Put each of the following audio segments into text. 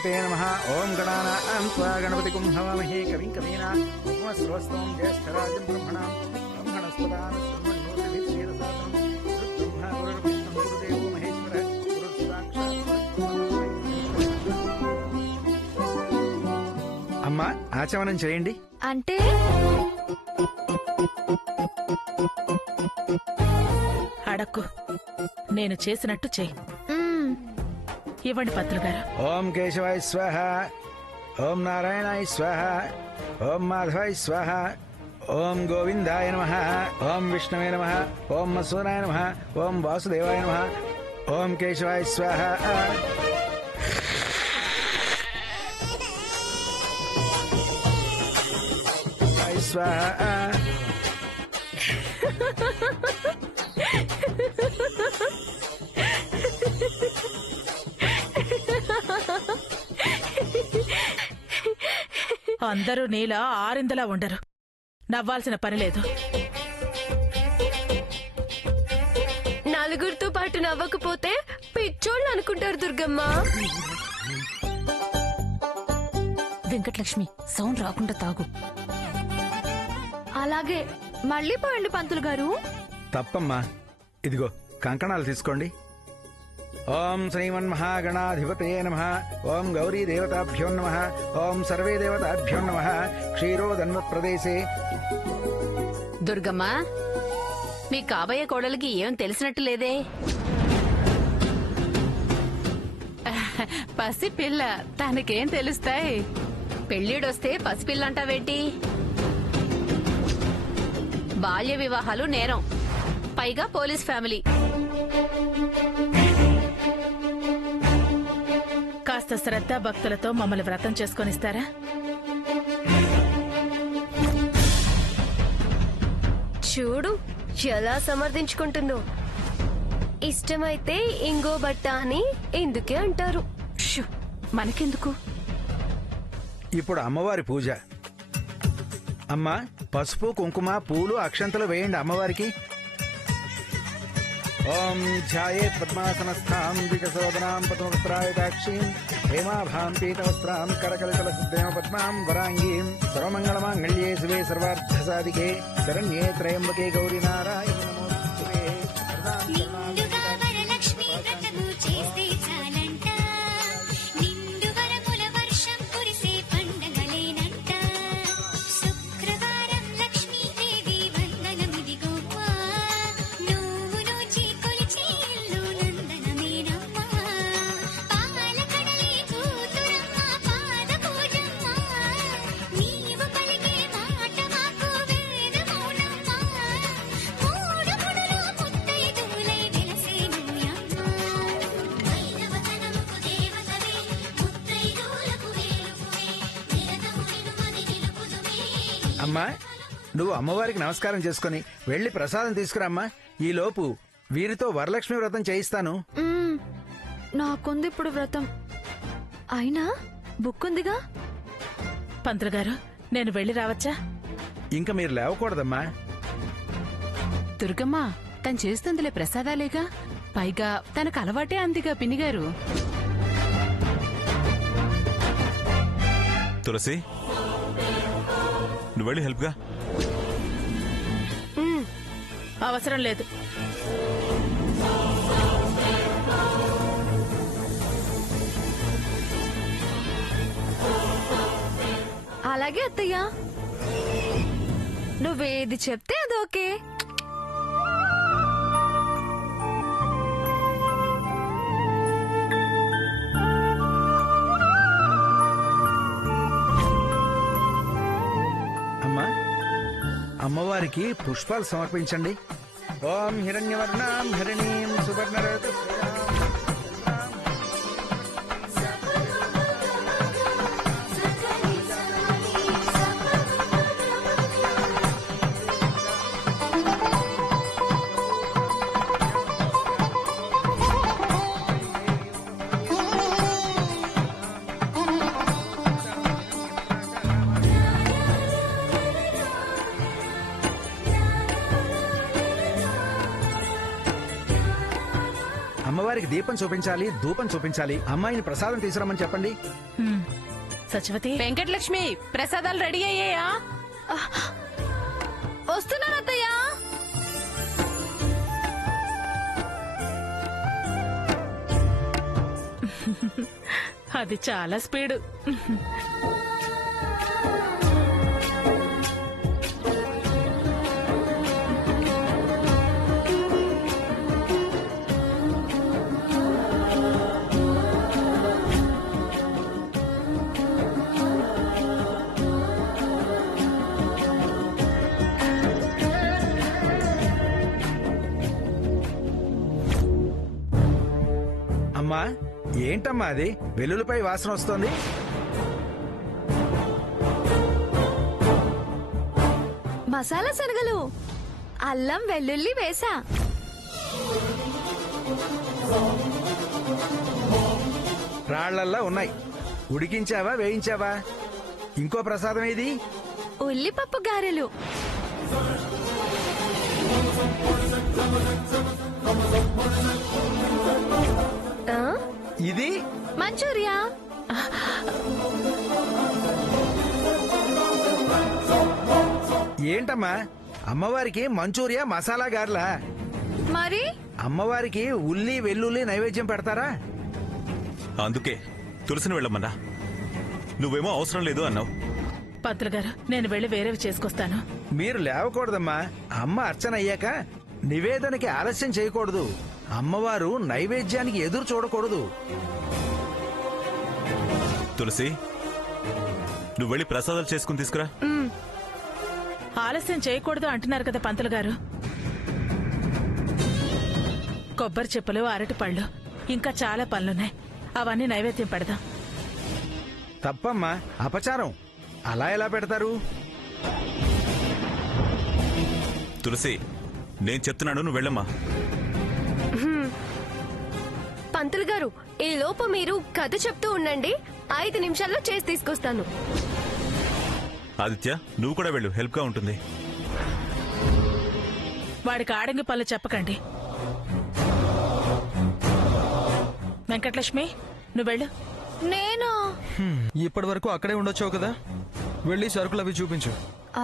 गणाधिपते नमः। ओम गणानां त्वा गणपतिं हवामहे कविं कवीना उपमश्रवस्तमं ज्येष्ठराजं ब्रह्मणां ब्रह्मणस्पदान् ब्रह्मणोतिभिर्षीरसादनं ब्रह्मा गुरुर्विष्णुः गुरुदेवो महेश्वरः गुरुस्साक्षात्। అమ్మా ఆచమనం చేయండి. అంటే అడక్కు, నేను చేసినట్టు చెయ్యి. ఇవ్వండి పంతులు గారు. ఓం కేశవాయ స్వాహ, ఓం నారాయణాయ స్వాహ, ఓం మాధవాయ స్వాహ, ఓం గోవిందాయ నమః, ఓం విష్ణవే నమః, ఓం మసూరాయ నమః, ఓం వాసుదేవాయ నమః, ఓం కేశవాయ స్వాహ. స్వాహ. అందరూ నీలా ఆరిందలా ఉండరు. నవ్వాల్సిన పని లేదు. నలుగురితో పాటు నవ్వకపోతే పిచ్చోళ్ళు అనుకుంటారు దుర్గమ్మ. వెంకటలక్ష్మి, సౌండ్ రాకుండా తాగు. అలాగే. మళ్ళీ పోయండి పంతులు గారు. తప్పమ్మా. ఇదిగో కంకణాలు తీసుకోండి. ఓం శ్రీమన్మహాగణాధిపతే నమః. ఓం గౌరీ దేవతాభ్యో నమః. ఓం సర్వే దేవతాభ్యో నమః. క్షీరోదన్వ ప్రదేశే. దుర్గమ్మ, మీ కాబోయే కోడలికి ఏం తెలిసినట్టు లేదే. పసిపిల్ల, తనకేం తెలుస్తాయి? పెళ్ళిడొస్తే పసిపిల్ల అంటావేంటి? బాల్య వివాహాలు నేరం, పైగా పోలీస్ ఫ్యామిలీ. కాస్త శ్రద్ధ భక్తులతో మమ్మల్ని వ్రతం చేసుకొనిస్తారా? చూడు ఎలా సమర్థించుకుంటుందో. ఇష్టమైతే ఇంగో బట్ట అని ఎందుకే అంటారు. షూ, మనకెందుకు? ఇప్పుడు అమ్మవారి పూజ. అమ్మా, పసుపు కుంకుమ పూలు అక్షంతలు వేయండి అమ్మవారికి. ఓం ధ్యాయే పద్మాసనస్థాం వికసోదనాం పద్మపత్రాయతాక్షీం హేమాభాం పీతవస్త్రాం కరకలితల సిద్ధేమ పద్మాం వరాంగీం సర్వమంగళమాంగళ్యే శివే సర్వార్థసాధికే శరణ్యే త్రయంబకే గౌరీ నారాయణి నమోస్తుతే. అమ్మా, నువ్వు అమ్మవారికి నమస్కారం చేసుకుని వెళ్లి ప్రసాదం తీసుకురామ్మా. ఈలోపు వీరితో వరలక్ష్మి వ్రతం చేయిస్తాను. నాకుంది ఇప్పుడు వ్రతం. అయినా బుక్కుందిగా. పంతులు గారు, నేను వెళ్ళి రావచ్చా? ఇంకా మీరు లేవకూడదమ్మా. దుర్గమ్మ, తను చేస్తుందిలే ప్రసాదాలేగా. పైగా తనకు అలవాటే అందిగా పిన్నిగారు. తులసి, నువ్వు వెళ్ళి హెల్ప్గా. అవసరం లేదు. అలాగే అత్తయ్య, నువ్వేది చెప్తే అది ఓకే. అమ్మా, అమ్మవారికి పుష్పాలు సమర్పించండి. ఓం హిరణ్యవర్ణాం హరిణీం సువర్ణరత. అమ్మవారికి దీపం చూపించాలి, ధూపం చూపించాలి. అమ్మాయిని ప్రసాదం తీసుకురమ్మని చెప్పండి. సత్యవతి, వెంకటలక్ష్మి, ప్రసాదాలు రెడీ అయ్యాయా? వస్తున్నాను అత్తయ్య. అది చాలా స్పీడు. అమ్మా, ఏంటమ్మా అది? వెల్లుల్లిపై వాసన వస్తోంది. మసాలా శనగలు, అల్లం వెల్లుల్లి వేసా. రాళ్లల్లా ఉన్నాయి. ఉడికించావా, వేయించావా? ఇంకో ప్రసాదం ఏది? ఉల్లిపప్పు గారెలు. ఆ? ఇది మంచూరియా. ఏంటమ్మా, అమ్మవారికి మంచూరియా మసాలా గార్లా? మరి అమ్మవారికి ఉల్లి వెల్లుల్లి నైవేద్యం పెడతారా? అందుకే తులసిని వెళ్ళమన్నా. నువ్వేమో అవసరం లేదు అన్నావు. పంతులు గారు, నేను వెళ్ళి వేరేవి చేసుకొస్తాను. మీరు లేవకూడదమ్మా. అమ్మ అర్చన అయ్యాక నివేదనకి ఆలస్యం చేయకూడదు. అమ్మవారు నైవేద్యానికి ఎదురు చూడకూడదు. తులసి, నువ్వు వెళ్ళి ప్రసాదాలు చేసుకుని తీసుకురా. ఆలస్యం చేయకూడదు అంటున్నారు కదా పంతులు గారు. కొబ్బరి చెప్పులు, అరటి పళ్ళు, ఇంకా చాలా పనులున్నాయి. అవన్నీ నైవేద్యం పెడదాం. తప్పమ్మా, అపచారం. అలా ఎలా పెడతారు? తులసి, నేను చెప్తున్నాను, నువ్వు వెళ్ళమ్మా. పంతులు గారు, ఈ లోపు మీరు కథ చెప్తూ ఉండండి. 5 నిమిషాల్లో చేసి తీసుకొస్తాను. ఆదిత్య, నువ్వు కూడా వెళ్ళు, హెల్ప్ గా ఉంటుంది. వాడికి ఆడంగి పనులు చెప్పకండి. వెంకటలక్ష్మి, నువ్వు వెళ్ళు. నేను ఇప్పటి వరకు అక్కడే ఉండొచ్చావు కదా, వెళ్ళి సరుకులు అవి చూపించు.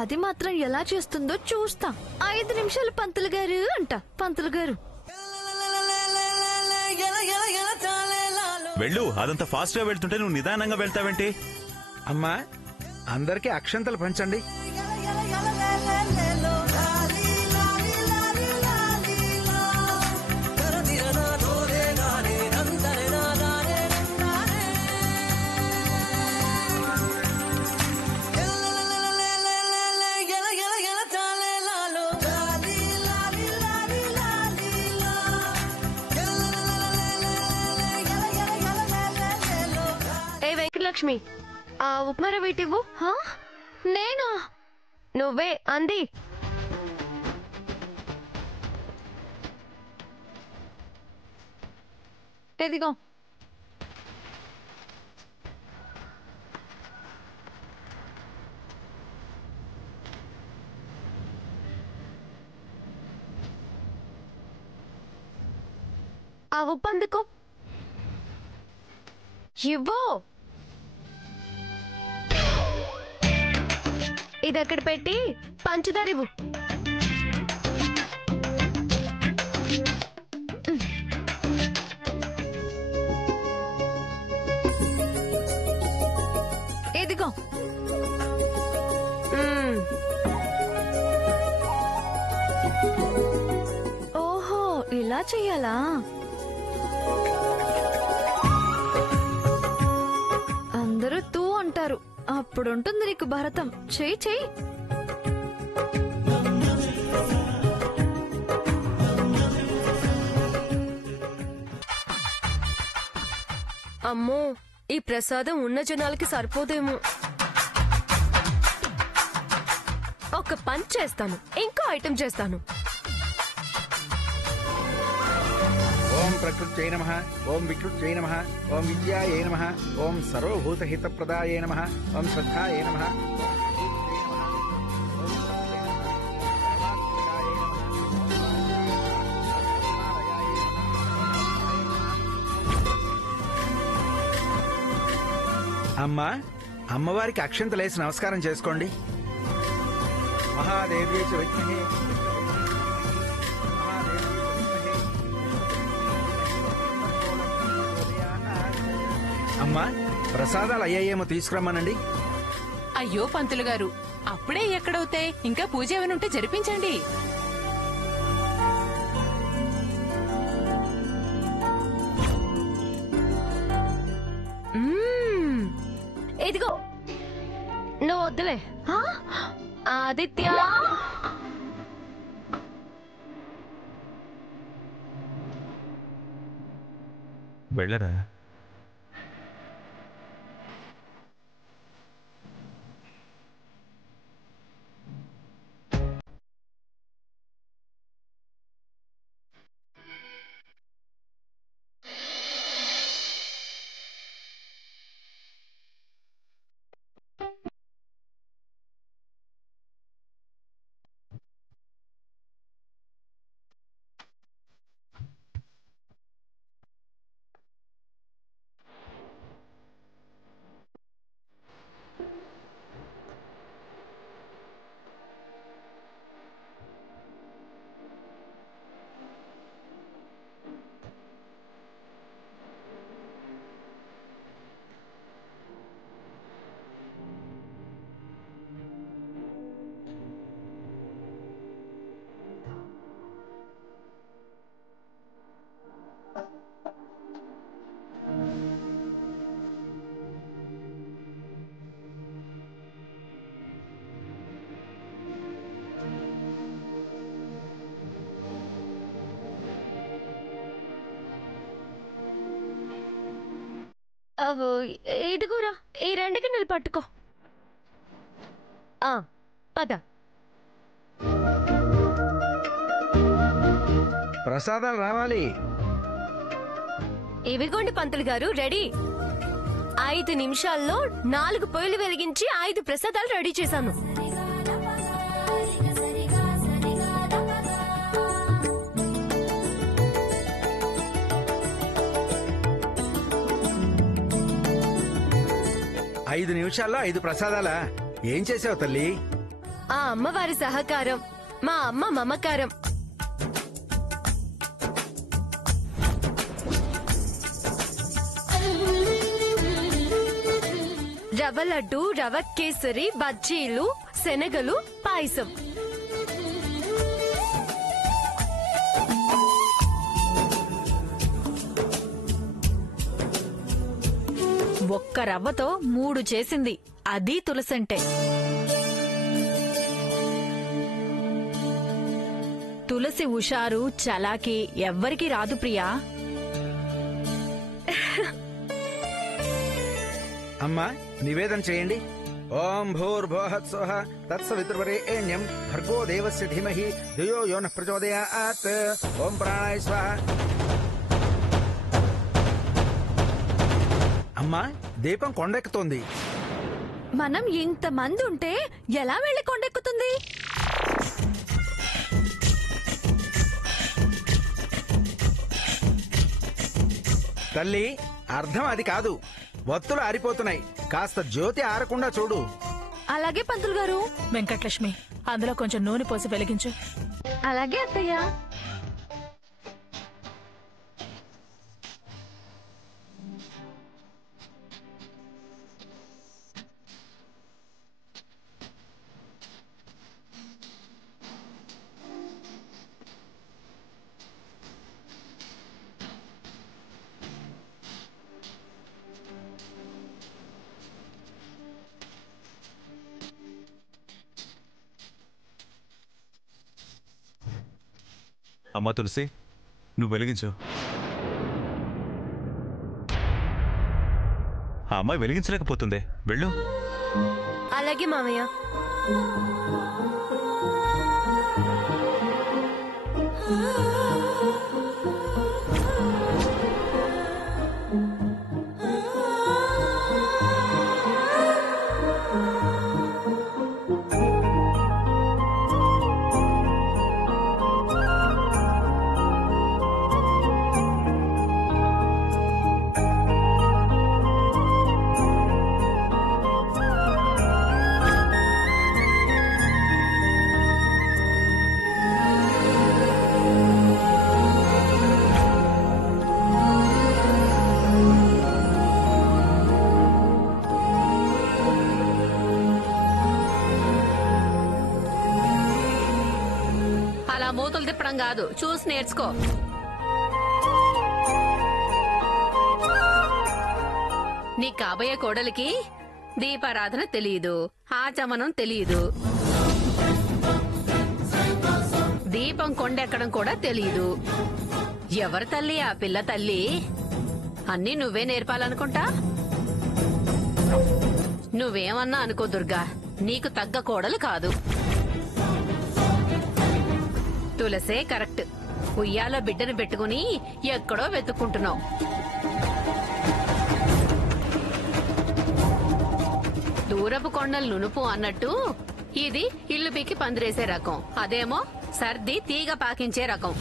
అది మాత్రం ఎలా చేస్తుందో చూస్తా. 5 నిమిషాలు పంతులు గారు అంట. పంతులు గారు, వెళ్ళు. అదంతా ఫాస్ట్ గా వెళ్తుంటే నువ్వు నిదానంగా వెళ్తావేంటి? అమ్మా, అందరికీ అక్షంతలు పంచండి. ఏ వెంకటలక్ష్మి, ఆ ఉప్మా రవ్వ ఇవ్వు. నేనా? నువ్వే అంది. ఎదిగో. ఆ ఉప్పు అందుకో. ఇవ్వు. ఇది అక్కడ పెట్టి పంచదార ఇవ్వు. ఇదిగో. ఓహో, ఇలా చెయ్యాలా? అందరూ తూ అంటారు. అప్పుడుంటుంది నీకు భరతం. చెయ్యి చెయ్యి. అమ్మో, ఈ ప్రసాదం ఉన్న జనాలకి సరిపోదేమో. ఒక పని చేస్తాను, ఇంకో ఐటెం చేస్తాను. ఓం ప్రకృత్యై నమః, ఓం వికృత్యై నమః, ఓం విద్యాయై నమః, ఓం సర్వభూతహితప్రదాయై నమః, ఓం శ్రద్ధాయై నమః. అమ్మా, అమ్మవారికి అక్షంతలేసి నమస్కారం చేసుకోండి. మహాదేవి చ విద్మహే అమ్మా, ప్రసాదాలు అయ్యాయేమో తీసుకురమ్మనండి. అయ్యో పంతులు గారు, అప్పుడే ఎక్కడవుతాయి? ఇంకా పూజ ఏమైనా ఉంటే జరిపించండి. ఇదిగో నువ్వు వద్దులే. ఆదిత్య, వెళ్ళరా. ఇదిగోరా, ఈ 2 గిన్నెలు పట్టుకో. పద. ప్రసాదాలు రావాలి. ఇవిగోండి పంతులు గారు, రెడీ. 5 నిమిషాల్లో 4 పొయ్యిలు వెలిగించి 5 ప్రసాదాలు రెడీ చేశాను. ఐదు నిమిషాల్లో 5 ప్రసాదాలా? ఏం చేసావు తల్లి? ఆ అమ్మవారి సహకారం, మా అమ్మ మమకారం. రవ్వ లడ్డు, రవ్వ కేసరి, బజ్జీలు, శనగలు, పాయసం. ఒక్క రవ్వతో 3 చేసింది. అది తులసంటే. తులసి హుషారు, చలాకి ఎవ్వరికి రాదు ప్రియా. అమ్మా, నివేదన చేయండి. ఓం భూర్భువః స్వః తత్సవితుర్వరేణ్యం భర్గో దేవస్య ధీమహి ధియో యో నః ప్రచోదయాత్. ఓం ప్రాణాయ స్వాహ. అమ్మా, దీపం కొండెక్కుతోంది. మనం ఇంతమంది ఉంటే ఎలా వెళ్లి కొండెక్కుతుంది? తల్లి, అర్థం అది కాదు. వత్తులు ఆరిపోతున్నాయి. కాస్త జ్యోతి ఆరకుండా చూడు. అలాగే పంతులు గారు. వెంకటలక్ష్మి, అందులో కొంచెం నూనె పోసి వెలిగించు. అలాగే అత్తయ్య. అమ్మా తులసి, నువ్వు వెలిగించు. ఆ అమ్మాయి వెలిగించలేకపోతుంది. వెళ్ళు. అలాగే మామయ్య. చెప్పడం కాదు, చూసి నేర్చుకో. నీ కాబోయే కోడలికి దీపారాధన తెలియదు, ఆచమనం తెలియదు, దీపం కొండెక్కడం కూడా తెలియదు. ఎవరి తల్లి ఆ పిల్ల తల్లి? అన్నీ నువ్వే నేర్పాలనుకుంటా? నువ్వేమన్నా అనుకో దుర్గా, నీకు తగ్గ కోడలు కాదు. తులసే కరెక్ట్. ఉయ్యాలో బిడ్డను పెట్టుకుని ఎక్కడో వెతుక్కుంటున్నావు. దూరపు కొండలు నునుపు అన్నట్టు ఇది ఇల్లు పీకి పందిరేసే రకం, అదేమో సర్ది తీగ పాకించే రకం.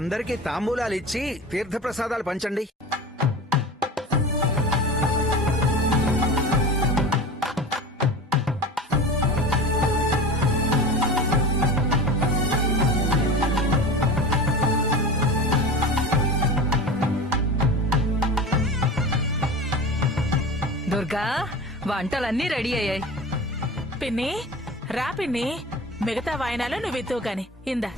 అందరికీ తాంబూలాలు ఇచ్చి తీర్థప్రసాదాలు పంచండి. దుర్గా, వంటలన్నీ రెడీ అయ్యాయి. పిన్ని రా పిన్ని, మిగతా వాయనాలు నువ్వు ఎత్తువు కాని. ఇందా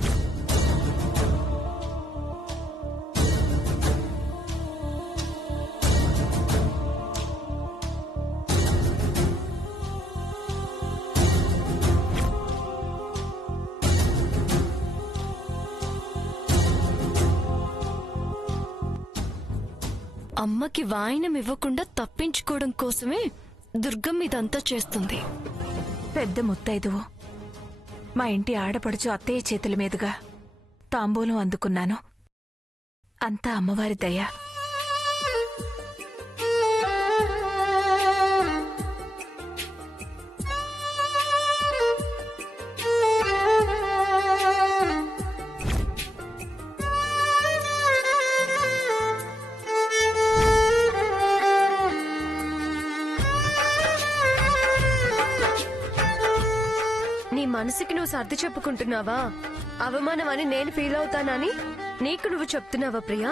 అమ్మకి వాయినం ఇవ్వకుండా తప్పించుకోవడం కోసమే దుర్గమ్మ ఇదంతా చేస్తుంది. పెద్ద ముత్తైదువు, మా ఇంటి ఆడపడుచు అత్తయ్య చేతుల మీదుగా తాంబూలం అందుకున్నాను. అంతా అమ్మవారి దయ. నీ మనసుకి నువ్వు సర్ది చెప్పుకుంటున్నావా? అవమానం అని నేను ఫీల్ అవుతానని నీకు నువ్వు చెప్తున్నావా ప్రియా?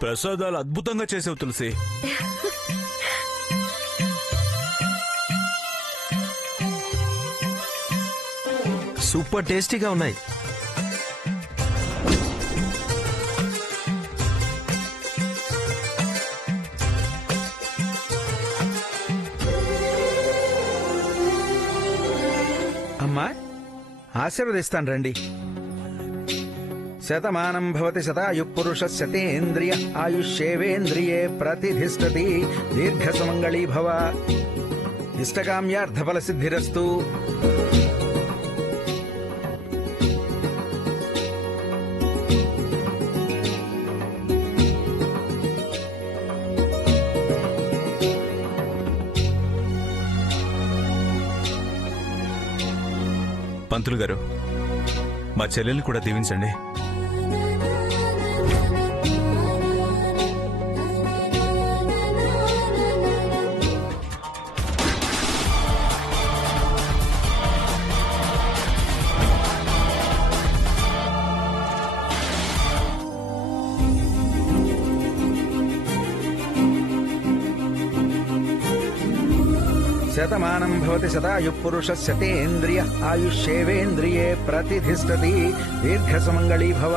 ప్రసాదాలు అద్భుతంగా చేసావు తులసి. సూపర్ టేస్టీగా ఉన్నాయి. అమ్మా ఆశీర్వదిస్తాను రండి. శతమానం భవతి శతాయుః పురుషः శతేంద్రియ ఆయుష్యేవేంద్రియే ప్రతిధిష్టతి. దీర్ఘ సుమంగళీ భవ. ఇష్టకామ్యార్థఫల సిద్ధిరస్తు. పంతులు గారు, మా చెల్లెల్ని కూడా దీవించండి. శతమానం భవతి శతాయుః పురుషः శతేంద్రియ ఆయుష్యేవేంద్రియే ప్రతిధిష్టతి. దీర్ఘ సుమంగళీ భవ.